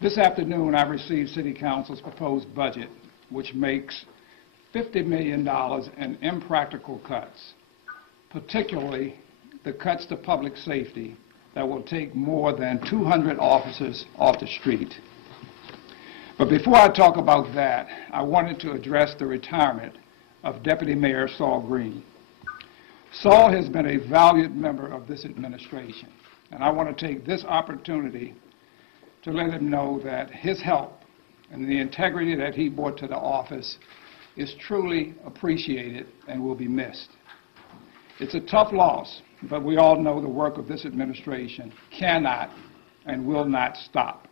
This afternoon, I received City Council's proposed budget, which makes $50 million in impractical cuts, particularly the cuts to public safety that will take more than 200 officers off the street. But before I talk about that, I wanted to address the retirement of Deputy Mayor Saul Green. Saul has been a valued member of this administration, and I want to take this opportunity to let him know that his help and the integrity that he brought to the office is truly appreciated and will be missed. It's a tough loss, but we all know the work of this administration cannot and will not stop.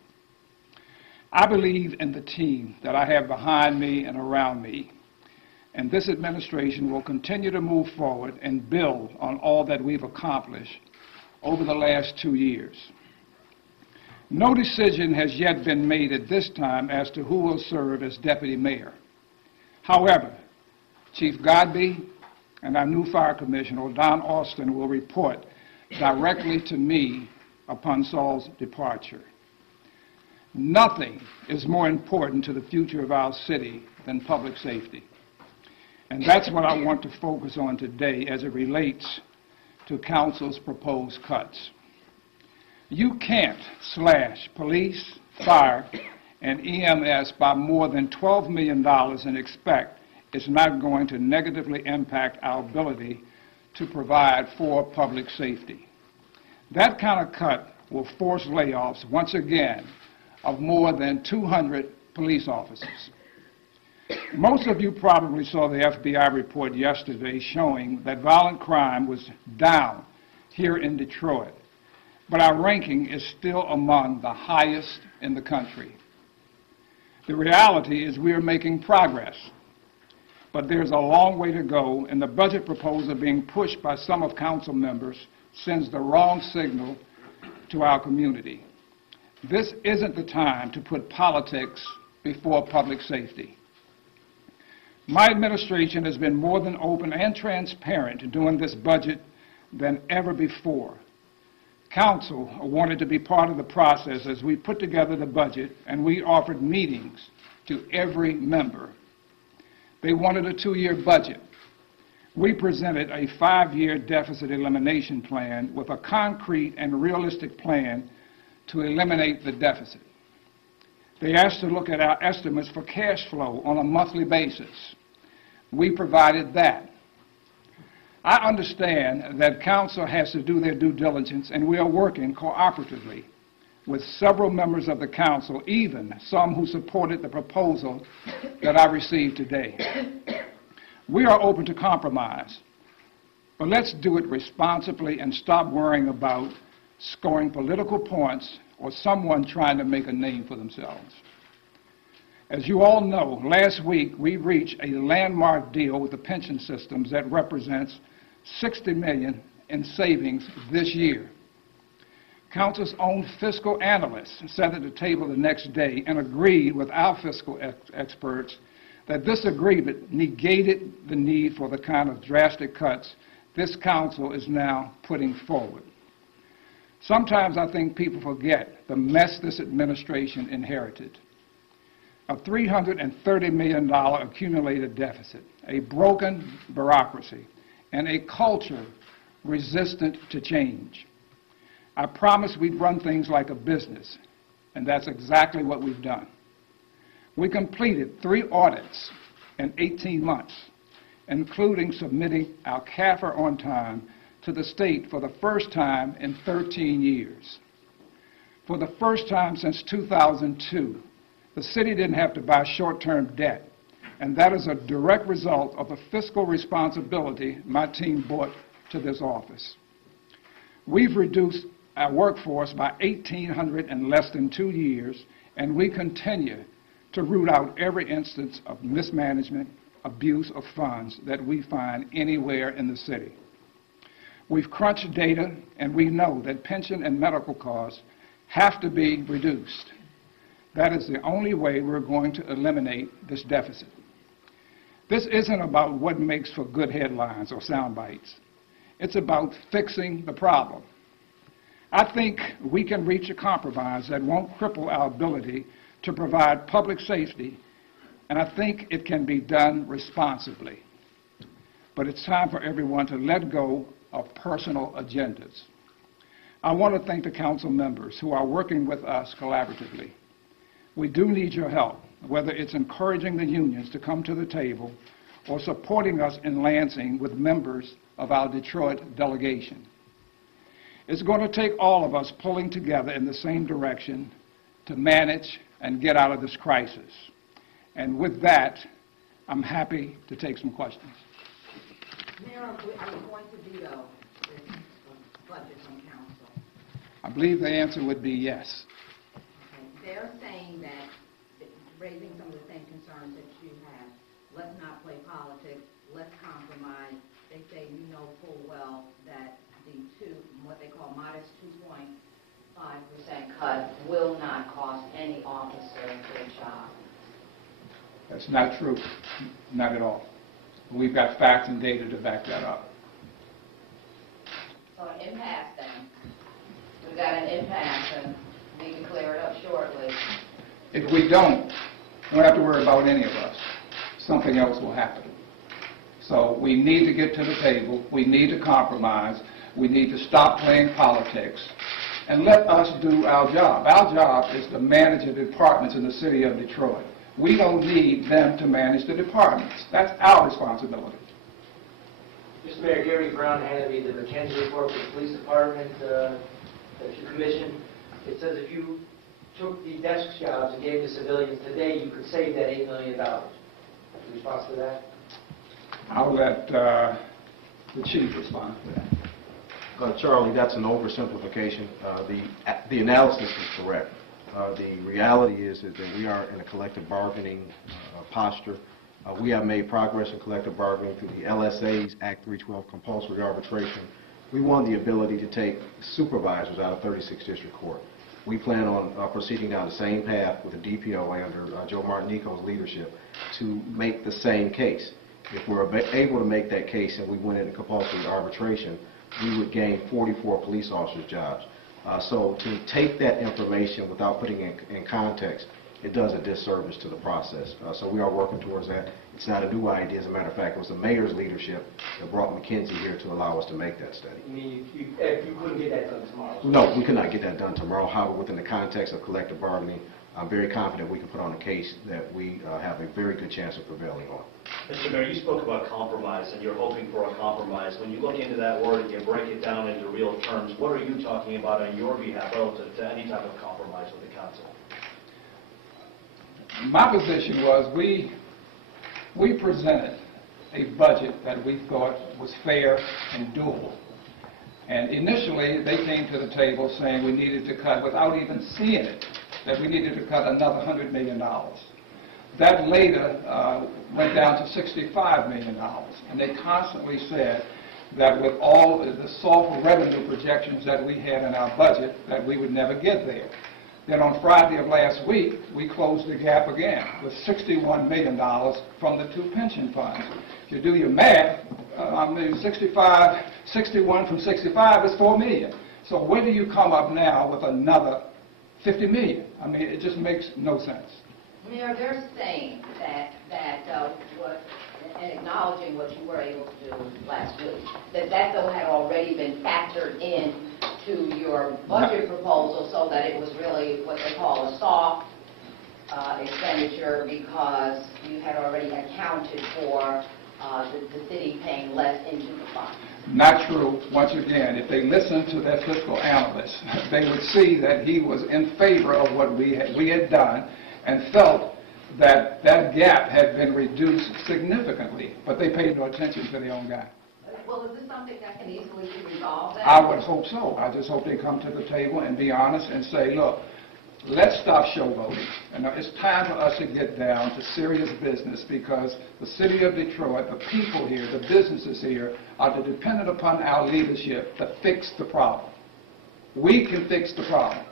I believe in the team that I have behind me and around me, and this administration will continue to move forward and build on all that we've accomplished over the last 2 years. No decision has yet been made at this time as to who will serve as deputy mayor. However, Chief Godby and our new fire commissioner, Don Austin, will report directly to me upon Saul's departure. Nothing is more important to the future of our city than public safety. And that's what I want to focus on today as it relates to Council's proposed cuts. You can't slash police, fire, and EMS by more than $12 million and expect it's not going to negatively impact our ability to provide for public safety. That kind of cut will force layoffs once again of more than 200 police officers. Most of you probably saw the FBI report yesterday showing that violent crime was down here in Detroit, but our ranking is still among the highest in the country. The reality is we are making progress, but there's a long way to go, and the budget proposal being pushed by some of council members sends the wrong signal to our community. This isn't the time to put politics before public safety. My administration has been more than open and transparent during this budget than ever before. Council wanted to be part of the process as we put together the budget, and we offered meetings to every member. They wanted a 2-year budget. We presented a 5-year deficit elimination plan with a concrete and realistic plan to eliminate the deficit. They asked to look at our estimates for cash flow on a monthly basis. We provided that. I understand that Council has to do their due diligence, and we are working cooperatively with several members of the Council, even some who supported the proposal that I received today. We are open to compromise, but let's do it responsibly and stop worrying about scoring political points or someone trying to make a name for themselves. As you all know, last week we reached a landmark deal with the pension systems that represents $60 million in savings this year. Council's own fiscal analysts sat at the table the next day and agreed with our fiscal experts that this agreement negated the need for the kind of drastic cuts this council is now putting forward. Sometimes I think people forget the mess this administration inherited. A $330 million accumulated deficit, a broken bureaucracy, and a culture resistant to change. I promised we'd run things like a business, and that's exactly what we've done. We completed 3 audits in 18 months, including submitting our CAFR on time to the state for the first time in 13 years. For the first time since 2002, the city didn't have to buy short-term debt, and that is a direct result of the fiscal responsibility my team brought to this office. We've reduced our workforce by 1,800 in less than 2 years, and we continue to root out every instance of mismanagement, abuse of funds that we find anywhere in the city. We've crunched data, and we know that pension and medical costs have to be reduced. That is the only way we're going to eliminate this deficit. This isn't about what makes for good headlines or sound bites. It's about fixing the problem. I think we can reach a compromise that won't cripple our ability to provide public safety, and I think it can be done responsibly. But it's time for everyone to let go of personal agendas. I want to thank the council members who are working with us collaboratively. We do need your help, whether it's encouraging the unions to come to the table or supporting us in Lansing with members of our Detroit delegation. It's going to take all of us pulling together in the same direction to manage and get out of this crisis. And with that, I'm happy to take some questions. Mayor, are you going to veto this budget from council? I believe the answer would be yes. Okay. They're saying that, raising some of the same concerns that you have, let's not play politics, let's compromise. They say you know full well that what they call modest 2.5% cut will not cost any officer their job. That's not true, not at all. We've got facts and data to back that up. So an impasse then. We've got an impasse and we can clear it up shortly. If we don't have to worry about any of us. Something else will happen. So we need to get to the table. We need to compromise. We need to stop playing politics and let us do our job. Our job is to manage the departments in the city of Detroit. We don't need them to manage the departments. That's our responsibility. Mr. Mayor, Gary Brown handed me the McKenzie report for the police department that you commissioned. It says if you took the desk jobs and gave to civilians today, you could save that $8 million. In response to that? I'll let the chief respond to that. Charlie, that's an oversimplification. The analysis is correct. The reality is that we are in a collective bargaining posture. We have made progress in collective bargaining through the LSA's Act 312 compulsory arbitration. We won the ability to take supervisors out of 36 District Court. We plan on proceeding down the same path with the DPO under Joe Martinico's leadership to make the same case. If we're able to make that case and we win it in compulsory arbitration, we would gain 44 police officers' jobs. So to take that information without putting it in context, it does a disservice to the process. So we are working towards that. It's not a new idea. As a matter of fact, it was the mayor's leadership that brought McKenzie here to allow us to make that study. You mean you couldn't get that done tomorrow? No, we could not get that done tomorrow. However, within the context of collective bargaining, I'm very confident we can put on a case that we have a very good chance of prevailing on. Mr. Mayor, you spoke about compromise, and you're hoping for a compromise. When you look into that word and you break it down into real terms, what are you talking about on your behalf relative to any type of compromise with the council? My position was we presented a budget that we thought was fair and doable. And initially, they came to the table saying we needed to cut, without even seeing it, that we needed to cut another $100 million. That later went down to $65 million. And they constantly said that with all the soft revenue projections that we had in our budget, that we would never get there. Then on Friday of last week, we closed the gap again with $61 million from the two pension funds. If you do your math, 61 from 65 is $4 million. So where do you come up now with another $50 million? I mean, it just makes no sense. Mayor, they're saying that and acknowledging what you were able to do last week, that though had already been factored in to your budget proposal, so that it was really what they call a soft expenditure, because you had already accounted for the city paying less into the fund. Not true. Once again, if they listened to their fiscal analyst, they would see that he was in favor of what we had done and felt that that gap had been reduced significantly, but they paid no attention to their own guy. Well, is this something that can easily be resolved then? I would hope so. I just hope they come to the table and be honest and say, look, let's stop showboating. And it's time for us to get down to serious business, because the city of Detroit, the people here, the businesses here, are dependent upon our leadership to fix the problem. We can fix the problem.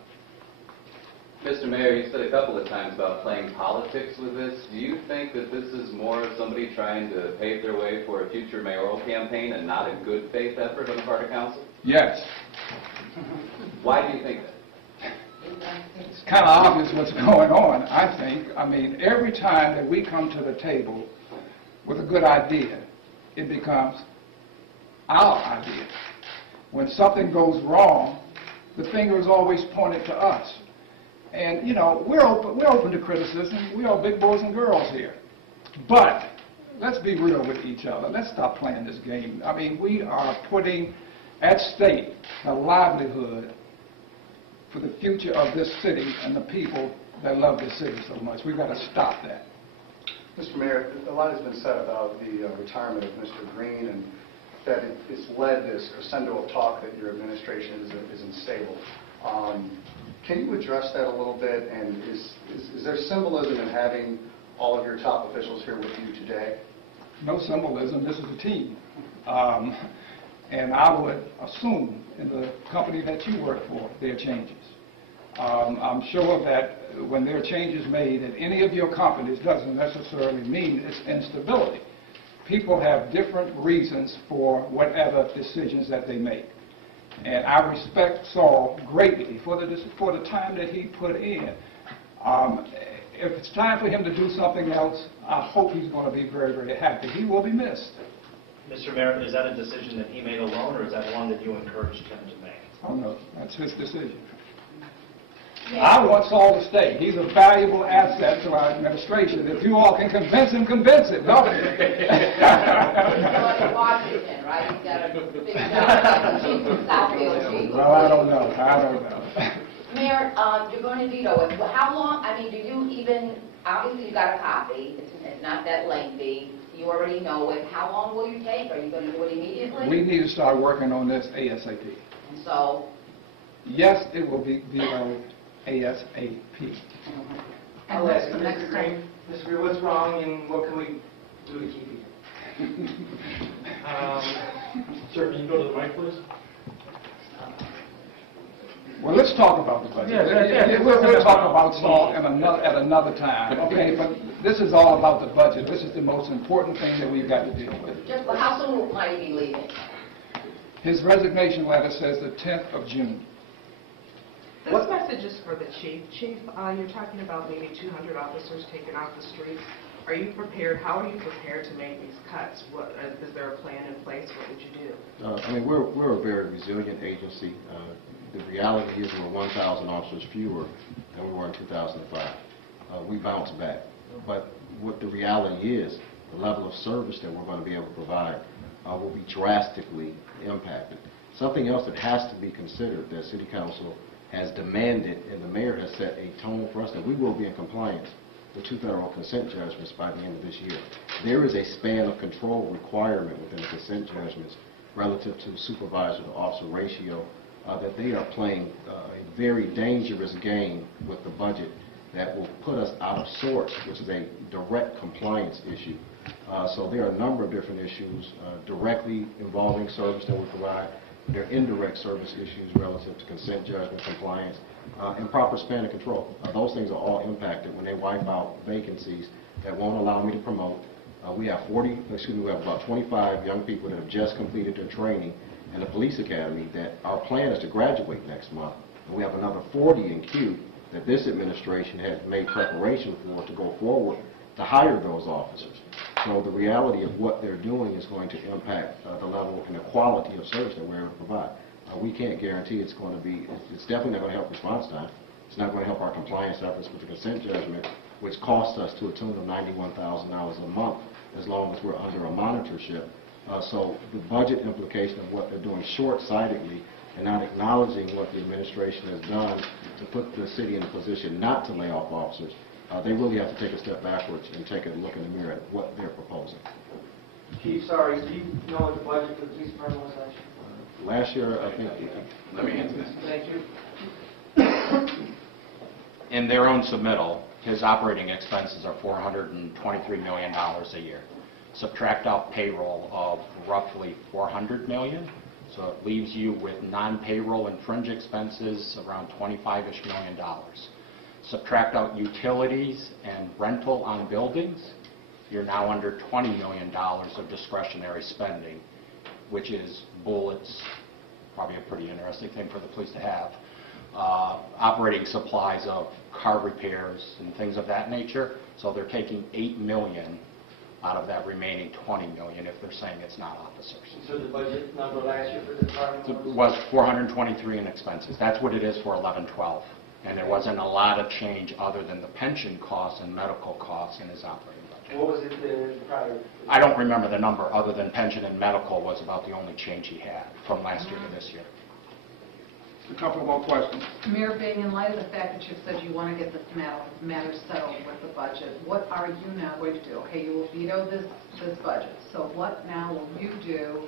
Mr. Mayor, you said a couple of times about playing politics with this. Do you think that this is more of somebody trying to pave their way for a future mayoral campaign and not a good faith effort on the part of council? Yes. Why do you think that? It's kind of obvious what's going on, I think. I mean, every time that we come to the table with a good idea, it becomes our idea. When something goes wrong, the finger is always pointed to us. And, you know, we're open to criticism. We are big boys and girls here. But let's be real with each other. Let's stop playing this game. I mean, we are putting at stake the livelihood for the future of this city and the people that love this city so much. We've got to stop that. Mr. Mayor, a lot has been said about the retirement of Mr. Green and that it's led this crescendo of talk that your administration is unstable. Can you address that a little bit? And is there symbolism in having all of your top officials here with you today? No symbolism. This is a team. And I would assume in the company that you work for, there are changes. I'm sure that when there are changes made at any of your companies, doesn't necessarily mean it's instability. People have different reasons for whatever decisions that they make. And I respect Saul greatly for the time that he put in. If it's time for him to do something else, I hope he's going to be very, very happy. He will be missed. Mr. Mayor, is that a decision that he made alone, or is that one that you encouraged him to make? Oh, no, that's his decision. I want Saul to stay. He's a valuable asset to our administration. If you all can convince him, convince him. No. He's going to Washington, right? He's got a big job in Southfield Chief. Well, I don't know. I don't know. Mayor, you're going to veto it. Well, how long, I mean, do you even, obviously you got a copy. It's not that lengthy. You already know it. How long will you take? Are you going to do it immediately? We need to start working on this ASAP. And so, Yes, it will be vetoed ASAP. And Mr. Green, Mr. Green, what's wrong and what can we do to keep you? Sir, can you go to the mic, please? Well, let's talk about the budget. Yeah. We'll talk about Saul at another time, okay? But this is all about the budget. This is the most important thing that we've got to deal with. just, well, how soon might he be leaving? His resignation letter says the 10th of June. This message is for the chief. Chief, you're talking about maybe 200 officers taken off the streets. Are you prepared? How are you prepared to make these cuts? Is there a plan in place? What would you do? I mean, we're a very resilient agency. The reality is we're 1,000 officers fewer than we were in 2005. We bounced back. But what the reality is, the level of service that we're going to be able to provide will be drastically impacted. Something else that has to be considered that City Council has demanded, and the mayor has set a tone for us, that we will be in compliance with 2 federal consent judgments by the end of this year. There is a span of control requirement within the consent judgments relative to supervisor to officer ratio, that they are playing a very dangerous game with the budget that will put us out of sorts, which is a direct compliance issue. So there are a number of different issues directly involving service that we provide. There are indirect service issues relative to consent judgment compliance and proper span of control. Those things are all impacted when they wipe out vacancies that won't allow me to promote. We have about 25 young people that have just completed their training in the police academy that our plan is to graduate next month. And we have another 40 in queue that this administration has made preparation for to go forward to hire those officers. So the reality of what they're doing is going to impact the level and the quality of service that we're able to provide. We can't guarantee it's going to be, it's definitely not going to help response time. It's not going to help our compliance efforts with the consent judgment, which costs us to a tune of $91,000 a month as long as we're under a monitorship. So the budget implication of what they're doing short-sightedly and not acknowledging what the administration has done to put the city in a position not to lay off officers, they really have to take a step backwards and take a look in the mirror at what they're proposing. Chief, sorry, do you know what the budget for the police department was last year? Last year, I think... Let me answer this. Thank you. In their own submittal, his operating expenses are $423 million a year. Subtract out payroll of roughly $400 million, so it leaves you with non-payroll and fringe expenses around $25-ish million. Subtract out utilities and rental on buildings, you're now under $20 million of discretionary spending, which is bullets, probably a pretty interesting thing for the police to have. operating supplies of car repairs and things of that nature. So they're taking $8 million out of that remaining $20 million if they're saying it's not officers. So the budget number last year for the department It was 423 in expenses. That's what it is for 11-12. And there wasn't a lot of change other than the pension costs and medical costs in his operating budget. What was it the prior? I don't remember the number other than pension and medical was about the only change he had from last year to this year. A couple more questions. Mayor Bing, in light of the fact that you said you want to get this matter settled with the budget, what are you now going to do? Okay, you will veto this budget. So what now will you do?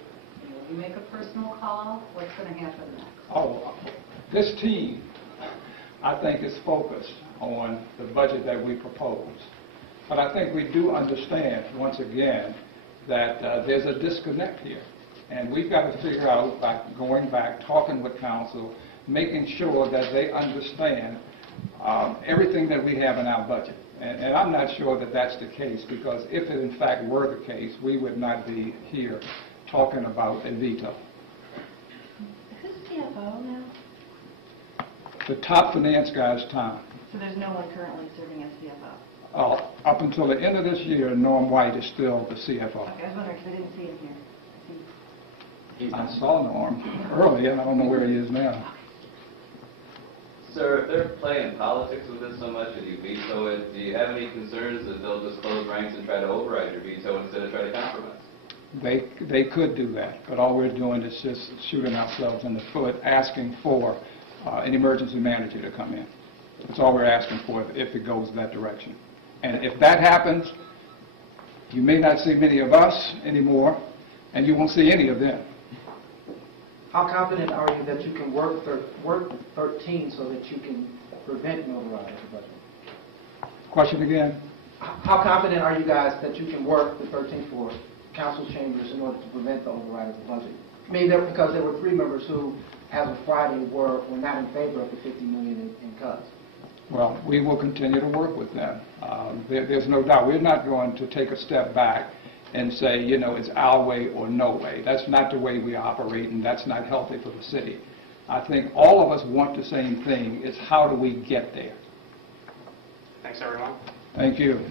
Will you make a personal call? What's going to happen next? Oh, this team, I think, is focused on the budget that we propose. But I think we do understand, once again, that there's a disconnect here. And we've got to figure out, by going back, talking with council, making sure that they understand everything that we have in our budget. And I'm not sure that that's the case, because if it in fact were the case, we would not be here talking about a veto. Who's CFO now? The top finance guy's time. So there's no one currently serving as CFO? Up until the end of this year, Norm White is still the CFO. Okay, I was wondering because I didn't see him here. I saw Norm earlier, and I don't know where he is now. Sir, if they're playing politics with this so much and you veto it, do you have any concerns that they'll just close ranks and try to override your veto instead of try to compromise? They could do that, but all we're doing is just shooting ourselves in the foot, asking for an emergency manager to come in. That's all we're asking for if it goes that direction. And if that happens, you may not see many of us anymore, and you won't see any of them. How confident are you that you can work 13 so that you can prevent an override of the budget? Question again? How confident are you guys that you can work the 13th floor council chambers in order to prevent the override of the budget? I mean, because there were 3 members who, as of Friday, were not in favor of the $50 million in cuts. Well, we will continue to work with them. There's no doubt. We're not going to take a step back and say, you know, it's our way or no way. That's not the way we operate, and that's not healthy for the city. I think all of us want the same thing. It's how do we get there? Thanks, everyone. Thank you.